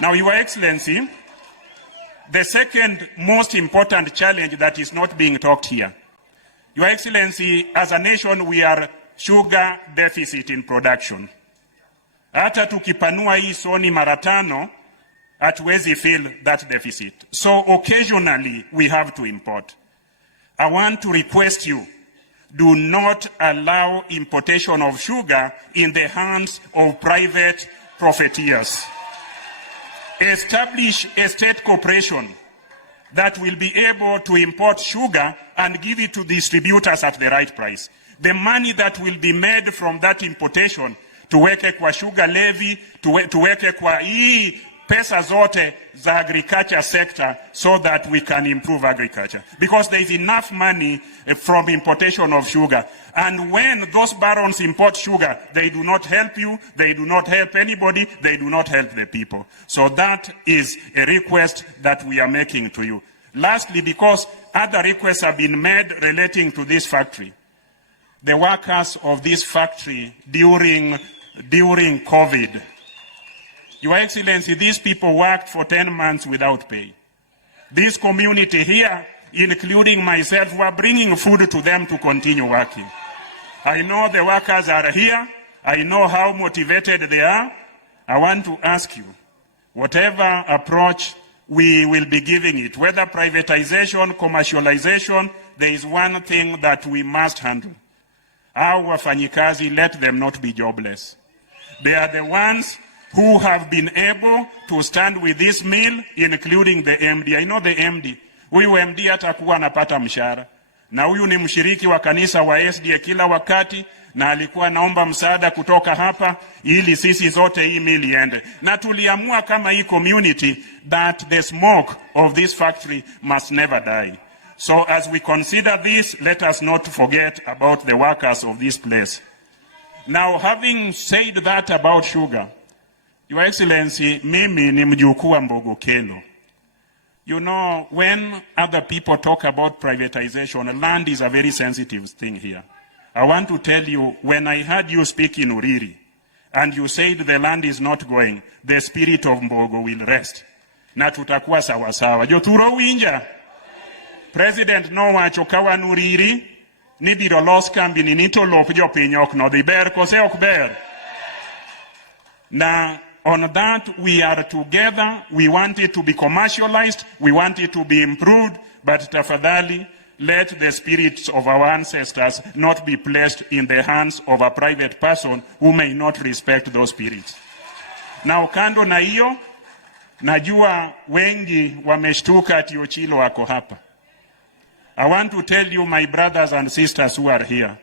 Now, Your Excellency, the second most important challenge that is not being talked here. Your Excellency, as a nation, we are sugar deficit in production. Hata tukipanua hii Sony mara 5, hatuwezi fill that deficit. So occasionally we have to import. I want to request you, do not allow importation of sugar in the hands of private profiteers. Establish a state corporation that will be able to import sugar and give it to distributors at the right price. The money that will be made from that importation, tuweke kwa sugar levy, tuweke kwa hii pesa zote za agriculture sector so that we can improve agriculture. Because there is enough money from importation of sugar. And when those barons import sugar, they do not help you, they do not help anybody, they do not help the people. So that is a request that we are making to you. Lastly, because other requests have been made relating to this factory, the workers of this factory during COVID, Your Excellency, these people worked for 10 months without pay. This community here, including myself, were bringing food to them to continue working. I know the workers are here. I know how motivated they are. I want to ask you, whatever approach we will be giving it, whether privatization, commercialization, there is one thing that we must handle. Our wafanyikazi, let them not be jobless. They are the ones who have been able to stand with this mill, including the MD. I know the MD. Huyu MD hatakuwa anapata mshahara. Na huyu ni mshiriki wa kanisa wa SDA kila wakati, na alikuwa naomba msaada kutoka hapa ili sisi zote hii mill iende. Na tuliamua kama hii community that the smoke of this factory must never die. So as we consider this, let us not forget about the workers of this place. Now, having said that about sugar, Your Excellency, mimi ni mjukuu wa Ochilo. You know, when other people talk about privatization, land is a very sensitive thing here. I want to tell you, when I heard you speak in Uriri, and you said the land is not going, the spirit of Mbogo will rest. Na tutakuwa sawa sawa. Joturo winja. President no wacho kawan Uriri, nibiro los kambi ni nito lop jopiny ok nodhi ber kose ok ber. Na on that, we are together. We want it to be commercialized. We want it to be improved. But tafadhali, let the spirits of our ancestors not be placed in the hands of a private person who may not respect those spirits. Now, kando na hiyo, najua wengi wameshtuka ati Ochilo wako hapa. I want to tell you, my brothers and sisters who are here,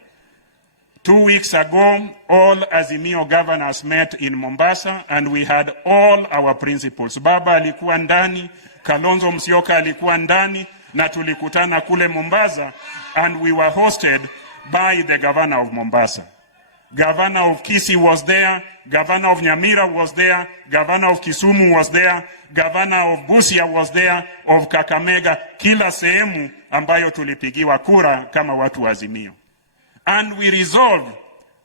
2 weeks ago, all Azimio governors met in Mombasa, and we had all our principals. Baba alikuwa ndani, Kalonzo Musyoka alikuwa ndani, na tulikutana kule Mombasa, and we were hosted by the governor of Mombasa. Governor of Kisii was there, governor of Nyamira was there, governor of Kisumu was there, governor of Busia was there, of Kakamega, kila sehemu ambayo tulipigiwa kura kama watu wa Azimio. And we resolved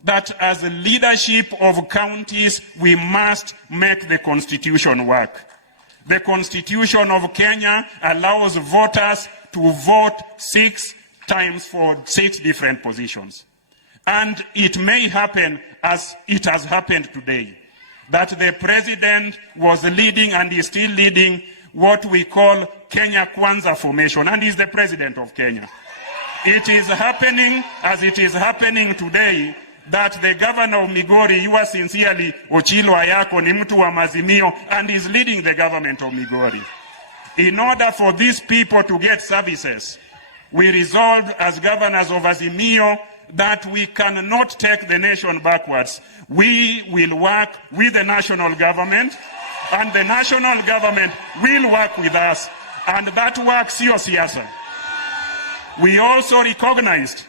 that as a leadership of counties, we must make the constitution work. The constitution of Kenya allows voters to vote 6 times for 6 different positions. And it may happen, as it has happened today, that the president was leading and is still leading what we call Kenya Kwanza formation, and is the president of Kenya. It is happening, as it is happening today, that the governor of Migori, yours sincerely, Ochilo Ayacko, ni mtu wa Azimio, and is leading the government of Migori. In order for these people to get services, we resolved as governors of Azimio that we cannot take the nation backwards. We will work with the national government, and the national government will work with us, and that work sio siasa. We also recognized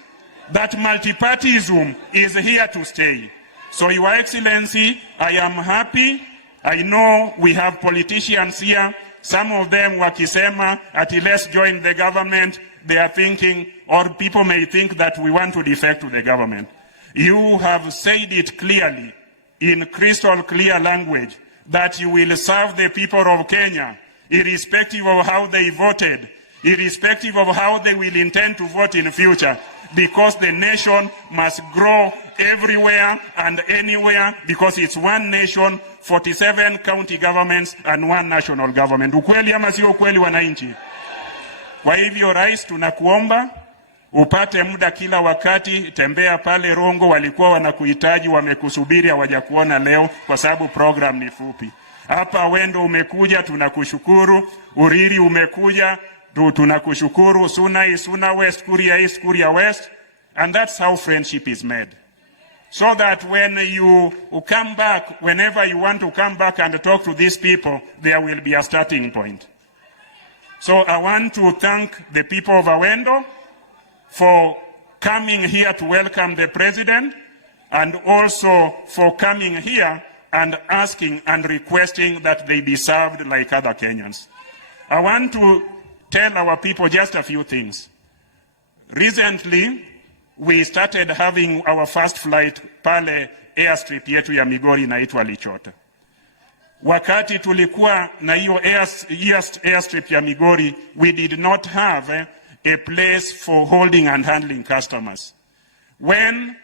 that multipartyism is here to stay. So, Your Excellency, I am happy. I know we have politicians here. Some of them wakisema at let's join the government. They are thinking, or people may think that we want to defect to the government. You have said it clearly, in crystal clear language, that you will serve the people of Kenya, irrespective of how they voted, irrespective of how they will intend to vote in the future, because the nation must grow everywhere and anywhere, because it's one nation, 47 county governments and one national government. Ukweli ama sio ukweli wananchi? Kwa hivyo rais, tunakuomba upate muda kila wakati, tembea pale Rongo, walikuwa wanakuhitaji, wamekusubiri, hawajakuona leo kwa sababu program ni fupi. Hapa Wendo umekuja, tunakushukuru. Uriri umekuja, tunakushukuru. Suna West, Kuria East, Kuria West. And that's how friendship is made. So that when you come back, whenever you want to come back and talk to these people, there will be a starting point. So I want to thank the people of Awendo for coming here to welcome the president, and also for coming here and asking and requesting that they be served like other Kenyans. I want to tell our people just a few things. Recently, we started having our first flight pale airstrip yetu ya Migori inaitwa Lichota. Wakati tulikuwa na hiyo airstrip ya Migori, we did not have a place for holding and handling customers. When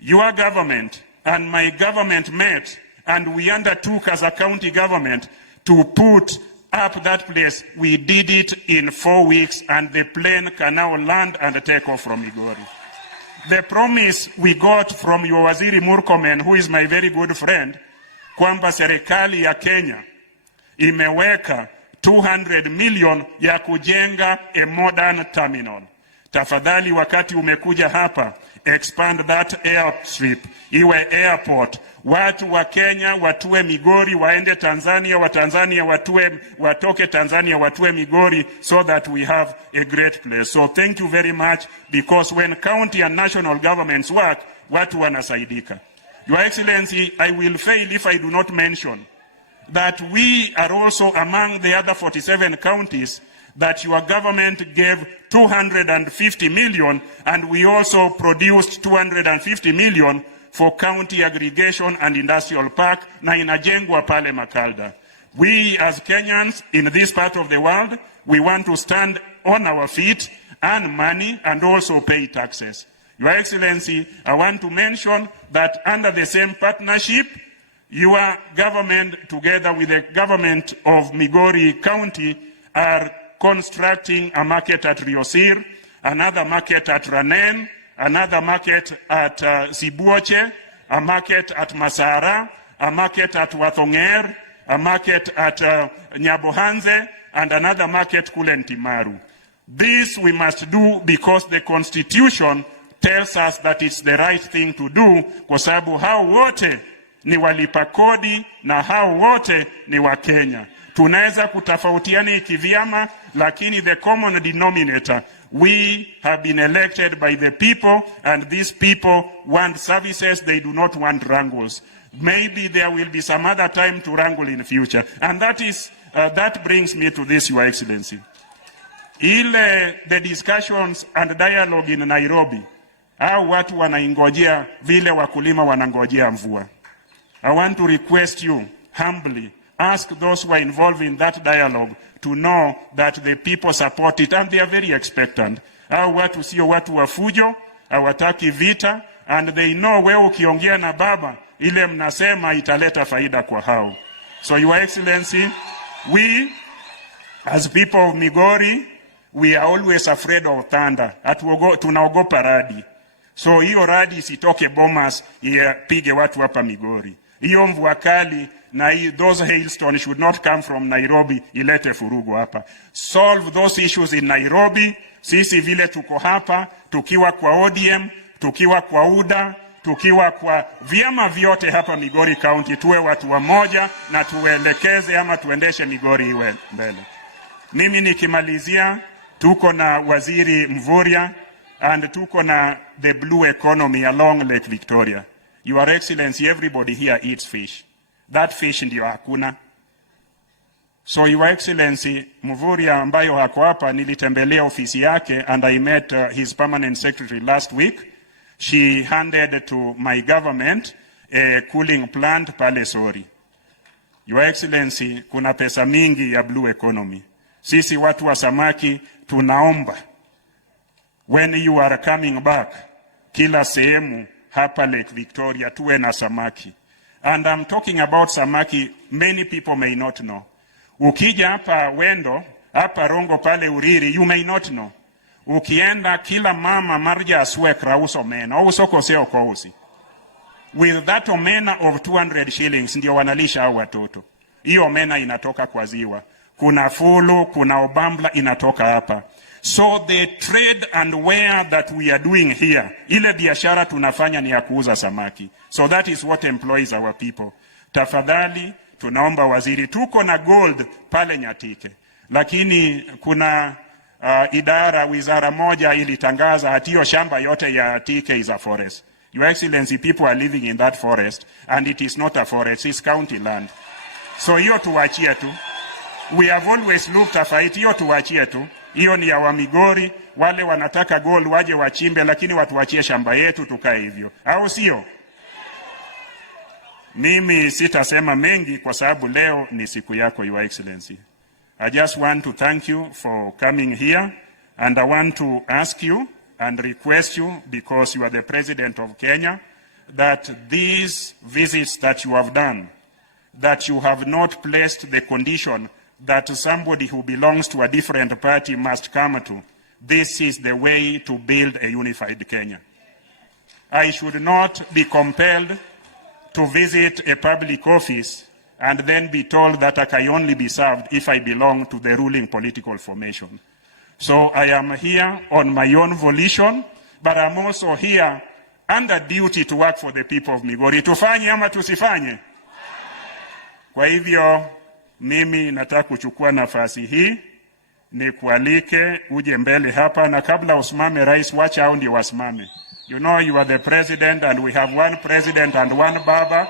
your government and my government met and we undertook as a county government to put up that place, we did it in 4 weeks, and the plane can now land and take off from Migori. The promise we got from your Waziri Murkomen, who is my very good friend, kwamba serikali ya Kenya imeweka 200 million ya kujenga a modern terminal. Tafadhali wakati umekuja hapa, expand that airstrip, iwe airport. Watu wa Kenya watue Migori, waende Tanzania, wa Tanzania watoke Tanzania watue Migori, so that we have a great place. So thank you very much, because when county and national governments work, watu wanasaidika. Your Excellency, I will fail if I do not mention that we are also among the other 47 counties that your government gave 250 million, and we also produced 250 million for county aggregation and industrial park na inajengwa pale Makalda. We as Kenyans in this part of the world, we want to stand on our feet, earn money, and also pay taxes. Your Excellency, I want to mention that under the same partnership, your government, together with the government of Migori County, are constructing a market at Riosir, another market at Ranen, another market at Sibuoche, a market at Masara, a market at Wathonger, a market at Nyabohanze, and another market Kulentimaru. This we must do because the Constitution tells us that it's the right thing to do, kwa sababu hao wote ni walipa kodi na hao wote ni wa Kenya. Tunaweza kutafautiana kivyama, lakini the common denominator, we have been elected by the people, and these people want services, they do not want wrangles. Maybe there will be some other time to wrangle in the future. And that brings me to this, Your Excellency. The discussions and dialogue in Nairobi, au watu wanaingojea vile wakulima wanangojea mvua. I want to request you humbly, ask those who are involved in that dialogue to know that the people support it, and they are very expectant. Au watu sio watu wa fujo, hawataki vita, and they know wewe ukiongea na baba, ile mnasema italeta faida kwa hao. So Your Excellency, we as people of Migori, we are always afraid of thunder. Tunaogopa radi. So hiyo radi isitoke Bomas ipige watu hapa Migori. Hiyo mvua kali na those hailstones should not come from Nairobi ilete furugu hapa. Solve those issues in Nairobi. Sisi vile tuko hapa, tukiwa kwa ODM, tukiwa kwa UDA, tukiwa kwa vyama vyote hapa Migori County, tuwe watu wamoja na tuelekeze ama tuendeshe Migori iwe mbele. Mimi nikimalizia, tuko na Waziri Mvurya, and tuko na the blue economy along Lake Victoria. Your Excellency, everybody here eats fish. That fish ndio hakuna. So Your Excellency, Mvurya ambayo hako hapa, nilitembelea ofisi yake, and I met his permanent secretary last week. She handed to my government a cooling plant pale Sori. Your Excellency, kuna pesa mingi ya blue economy. Sisi watu wa samaki tunaomba, when you are coming back, kila sehemu hapa Lake Victoria tuwe na samaki. And I'm talking about samaki, many people may not know. Ukija hapa Wendo, hapa Rongo pale Uriri, you may not know. Ukienda kila mama marja aswekra uso omena, usoko seo kousi. With that omena of 200 shillings, ndio wanalisha hao watoto. Hiyo omena inatoka kwa ziwa. Kuna fulu, kuna obambla inatoka hapa. So the trade and wear that we are doing here, ile biashara tunafanya ni ya kuuza samaki. So that is what employs our people. Tafadhali, tunaomba waziri, tuko na gold pale Nyatike. Lakini kuna wizara moja ilitangaza hatiyo shamba yote ya Nyatike is a forest. Your Excellency, people are living in that forest and it is not a forest, it's county land. So hiyo tuwachie tu. We have always looked at it, hiyo tuwachie tu. Hiyo ni ya wa Migori, wale wanataka gold waje wachimbe, lakini watuachie shamba yetu tukae hivyo. Au sio? Mimi sitasema mengi kwa sababu leo ni siku yako, Your Excellency. I just want to thank you for coming here, and I want to ask you and request you, because you are the President of Kenya, that these visits that you have done, that you have not placed the condition that somebody who belongs to a different party must come to. This is the way to build a unified Kenya. I should not be compelled to visit a public office and then be told that I can only be served if I belong to the ruling political formation. So I am here on my own volition, but I'm also here under duty to work for the people of Migori. Tufanye ama tusifanye? Kwa hivyo, mimi nataka kuchukua nafasi hii ni kualike uje mbele hapa, na kabla usimame rais, wacha hao ndio wasimame. You know you are the president and we have one president and one baba.